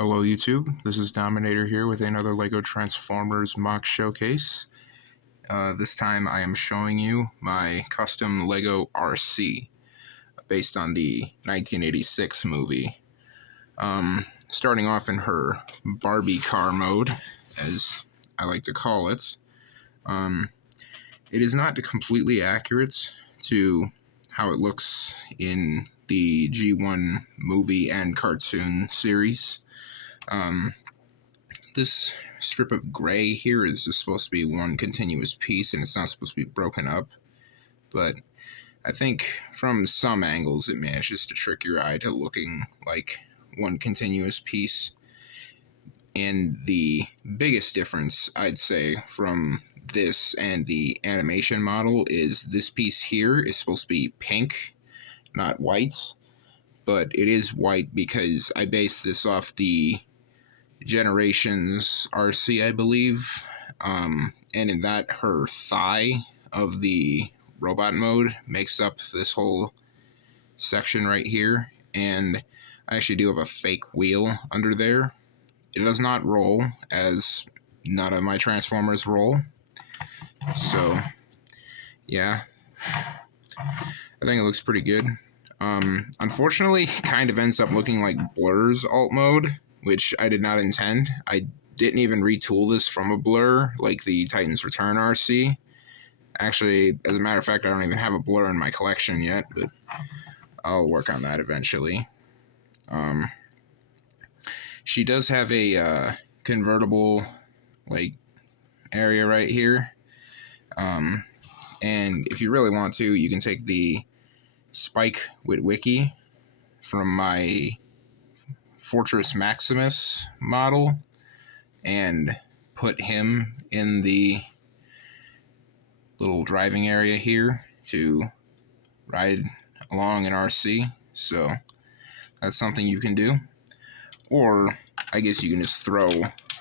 Hello YouTube, this is Dominator here with another LEGO Transformers MOC showcase. This time I am showing you my custom LEGO Arcee, based on the 1986 movie. Starting off in her Barbie car mode, as I like to call it. It is not completely accurate to how it looks in the G1 movie and cartoon series. This strip of gray here is just supposed to be one continuous piece, and it's not supposed to be broken up. But I think from some angles it manages to trick your eye to looking like one continuous piece. And the biggest difference, I'd say, from this and the animation model is this piece here is supposed to be pink, not white. But it is white because I based this off the Generations Arcee, I believe, and in that, her thigh of the robot mode makes up this whole section right here, and I actually do have a fake wheel under there. It does not roll, as none of my Transformers roll, so yeah, I think it looks pretty good. Unfortunately, it kind of ends up looking like Blur's alt mode, which I did not intend. I didn't even retool this from a Blur, like the Titans Return Arcee. Actually, as a matter of fact, I don't even have a Blur in my collection yet, but I'll work on that eventually. She does have a convertible, like, area right here. And if you really want to, you can take the Spike Witwicky from my Fortress Maximus model and put him in the little driving area here to ride along an Arcee. So that's something you can do. Or I guess you can just throw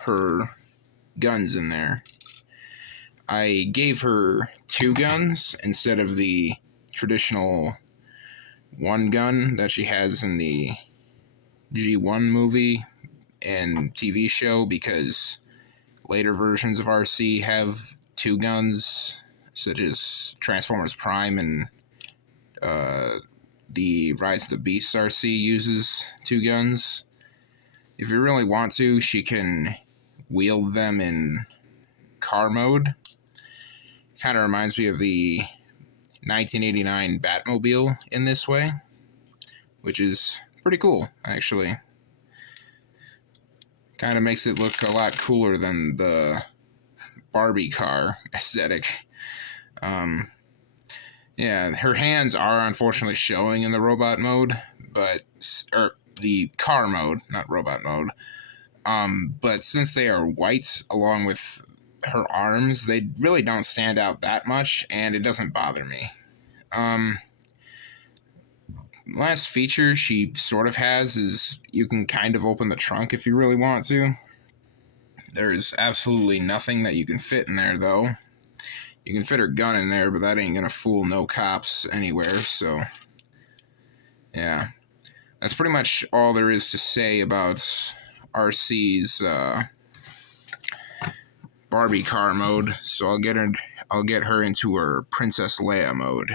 her guns in there. I gave her 2 guns instead of the traditional 1 gun that she has in the G1 movie and TV show, because later versions of Arcee have 2 guns, such as Transformers Prime and the Rise of the Beasts Arcee uses 2 guns. If you really want to, she can wield them in car mode. Kind of reminds me of the 1989 Batmobile in this way, which is pretty cool, actually. Kind of makes it look a lot cooler than the Barbie car aesthetic. Yeah, her hands are unfortunately showing in the robot mode, or the car mode, not robot mode. But since they are white along with her arms, they really don't stand out that much, and it doesn't bother me. Last feature she sort of has is you can kind of open the trunk if you really want to. There's absolutely nothing that you can fit in there, though. You can fit her gun in there, but that ain't gonna fool no cops anywhere, so yeah. That's pretty much all there is to say about Arcee's Barbie car mode, so I'll get her into her Princess Leia mode.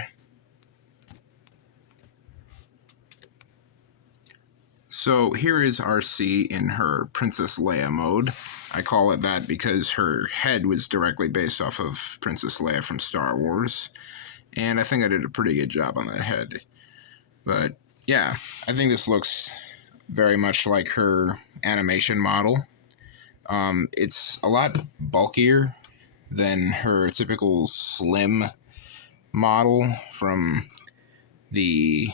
So here is Arcee in her Princess Leia mode. I call it that because her head was directly based off of Princess Leia from Star Wars, and I think I did a pretty good job on that head. But yeah, I think this looks very much like her animation model. It's a lot bulkier than her typical slim model from the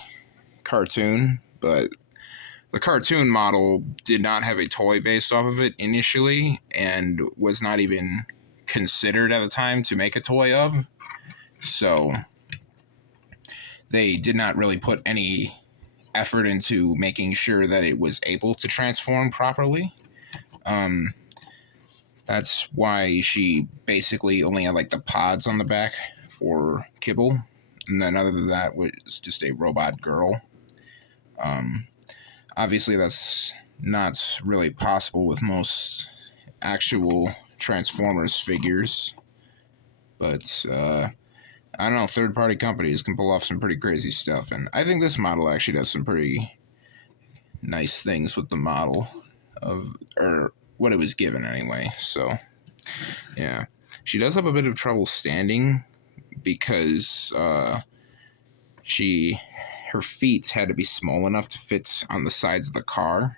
cartoon, but the cartoon model did not have a toy based off of it initially, and was not even considered at the time to make a toy of. So they did not really put any effort into making sure that it was able to transform properly. That's why she basically only had like the pods on the back for kibble, and then other than that was just a robot girl. Obviously, that's not really possible with most actual Transformers figures. But, I don't know, third-party companies can pull off some pretty crazy stuff, and I think this model actually does some pretty nice things with the model or what it was given anyway, so, yeah. She does have a bit of trouble standing because, her feet had to be small enough to fit on the sides of the car,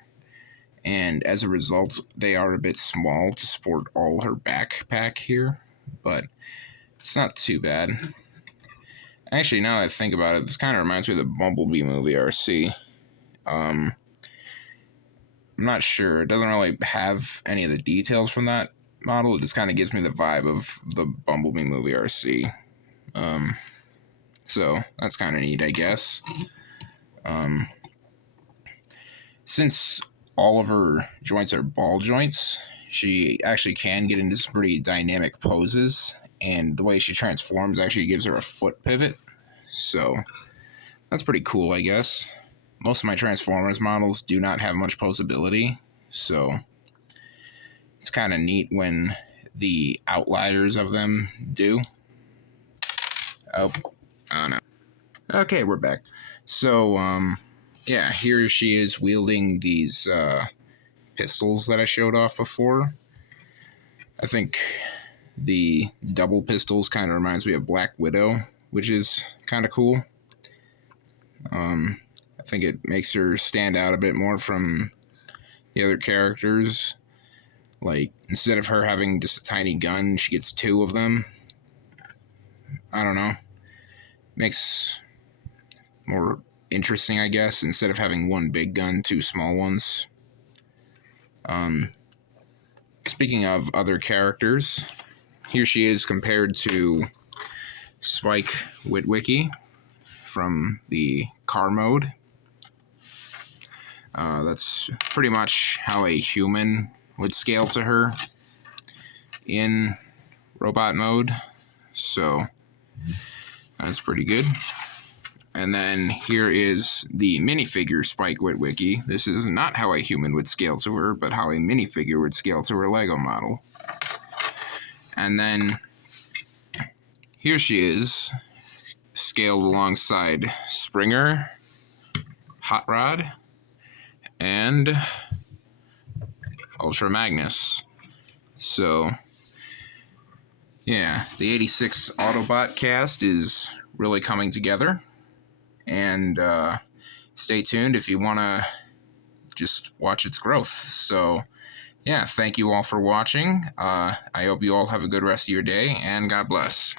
and as a result, they are a bit small to support all her backpack here, but it's not too bad. Actually, now that I think about it, this kind of reminds me of the Bumblebee movie, Arcee. I'm not sure. It doesn't really have any of the details from that model. It just kind of gives me the vibe of the Bumblebee movie, Arcee. So that's kind of neat, I guess. Since all of her joints are ball joints, she actually can get into some pretty dynamic poses, and the way she transforms actually gives her a foot pivot, so that's pretty cool, I guess. Most of my Transformers models do not have much posability, so it's kind of neat when the outliers of them do. Oh, I don't know. Okay, we're back. So, yeah, here she is wielding these pistols that I showed off before. I think the double pistols kind of reminds me of Black Widow, which is kind of cool. I think it makes her stand out a bit more from the other characters. Like, instead of her having just a tiny gun, she gets two of them. I don't know. Makes more interesting, I guess, instead of having one big gun, two small ones. Speaking of other characters, here she is compared to Spike Witwicky from the car mode. That's pretty much how a human would scale to her in robot mode, so that's pretty good. And then here is the minifigure Spike Witwicky. This is not how a human would scale to her, but how a minifigure would scale to her Lego model. And then here she is, scaled alongside Springer, Hot Rod, and Ultra Magnus. So, yeah, the 86 Autobot cast is really coming together. And stay tuned if you want to just watch its growth. So, yeah, thank you all for watching. I hope you all have a good rest of your day, and God bless.